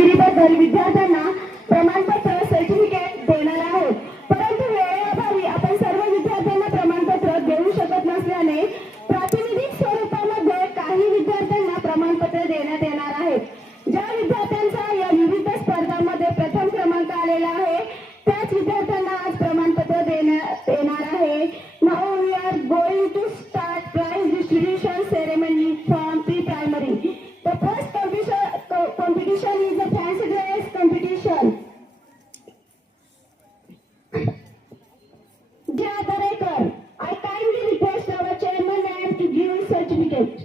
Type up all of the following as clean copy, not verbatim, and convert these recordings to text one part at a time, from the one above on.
कामगिरीबद्दल विद्यार्थ्यांना प्रमाणपत्र सर्टिफिकेट देणार आहोत। परंतु वेळेअभावी आपण सर्व विद्यार्थ्यांना प्रमाणपत्र देऊ शकत नसल्याने प्रातिनिधिक स्वरूपामध्ये काही विद्यार्थ्यांना प्रमाणपत्र देण्यात येणार आहे। ज्या विद्यार्थ्यांचा या विविध स्पर्धांमध्ये प्रथम क्रमांक आलेला आहे त्याच विद्यार्थ्यांना आज प्रमाणपत्र देण्यात येणार आहे। Now we are going to start prize distribution ceremony from pre-primary. The first competition is the fancy dress competition. Dear Director, I kindly request our chairman ma'am to give certificate.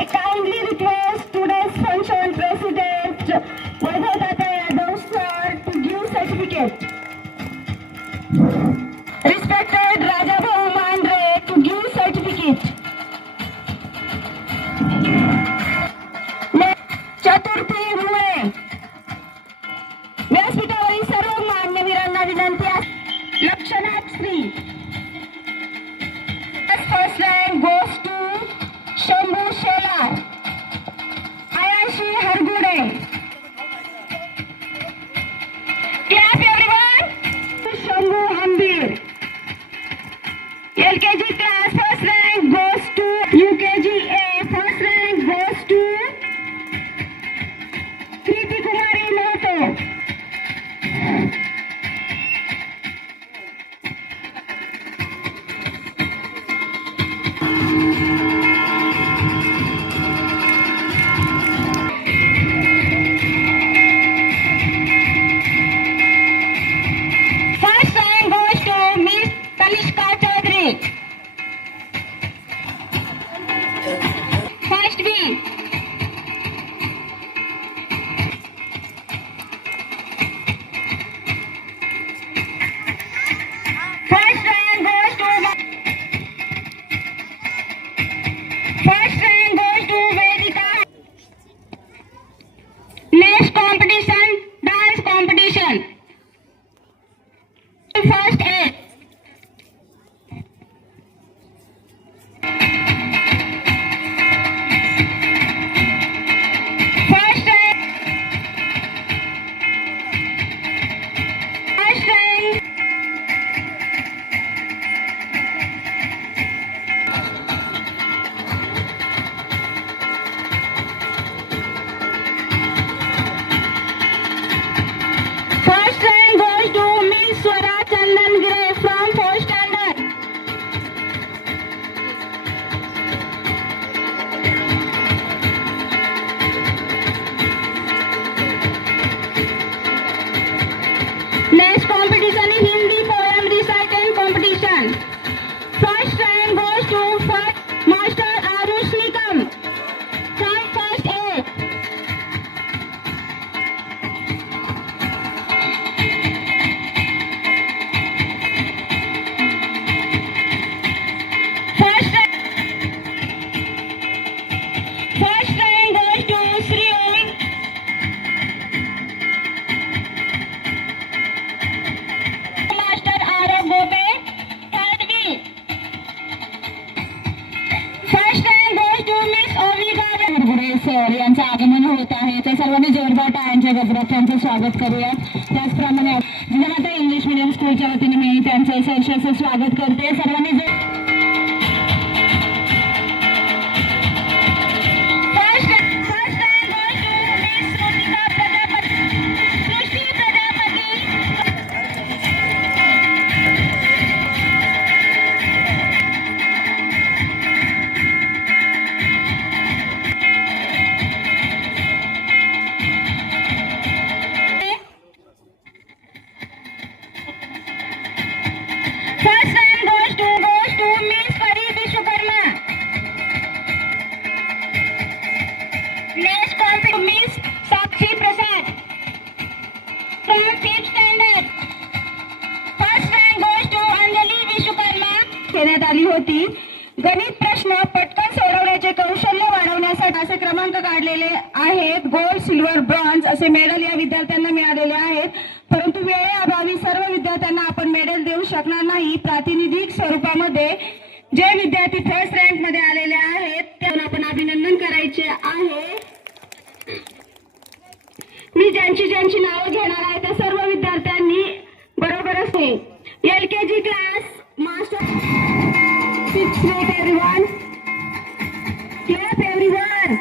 I kindly request today's function president Vaidhadata Yadav sir to give certificate. Respected Raja Bhau Mandre to give certificate. चतुर्थी मुळे व्यासपीठावरील सर्व मान्यवरांना विनंती आहे। लक्षणात Shri First rank goes to Shambhu Shelar, Ayashi Hargude. Clap everyone. Shambhu Ambir. LKG class first rank goes to UKG A. First rank goes to Kriti Kumari Mahato. First B. First rank goes to Vedika. Next competition, dance competition. First A. Next competition is Hindi poem recital competition. First rank goes to Master Arush Nikam from first A. First rank goes to Sri sir यांचं आगमन होत आहे। ते सर्वांनी जोरदार टाळ्यांच्या गजरात त्यांचं स्वागत करूया। त्याचप्रमाणे जिजामाता इंग्लिश मीडियम स्कूलच्या वतीने मी त्यांचं सहर्ष स्वागत करते। सर्वांनी देण्यात आली होती। गणित प्रश्न पटकन सोडवण्याचे कौशल्य वाढवण्यासाठी असे क्रमांक काढलेले आहेत। गोल्ड, सिल्वर, ब्रॉन्झ असे मेडल या विद्यार्थ्यांना मिळालेले आहेत। परंतु वेळेअभावी सर्व विद्यार्थ्यांना आपण मेडल देऊ शकणार नाही. प्रातिनिधिक स्वरूपामध्ये जे विद्यार्थी फर्स्ट रँक मध्ये आलेले आहेत त्यांना आपण अभिनंदन करायचे आहे. मी ज्यांची ज्यांची नावं घेणार आहे त्या सर्व विद्यार्थ्यांनी बरोबरच LKG class master 6 grade everyone. Clap everyone.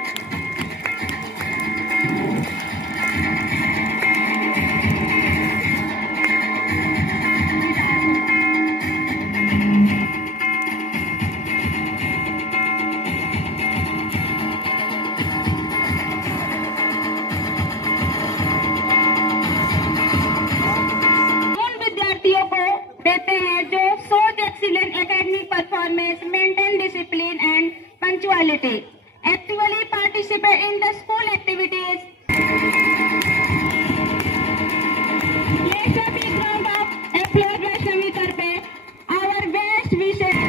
देते हैं जो shows excellent academic performance, maintain discipline and punctuality, actively participate in the school activities. Let's a big round of applause Vaishnavi Karpe, our best wishes.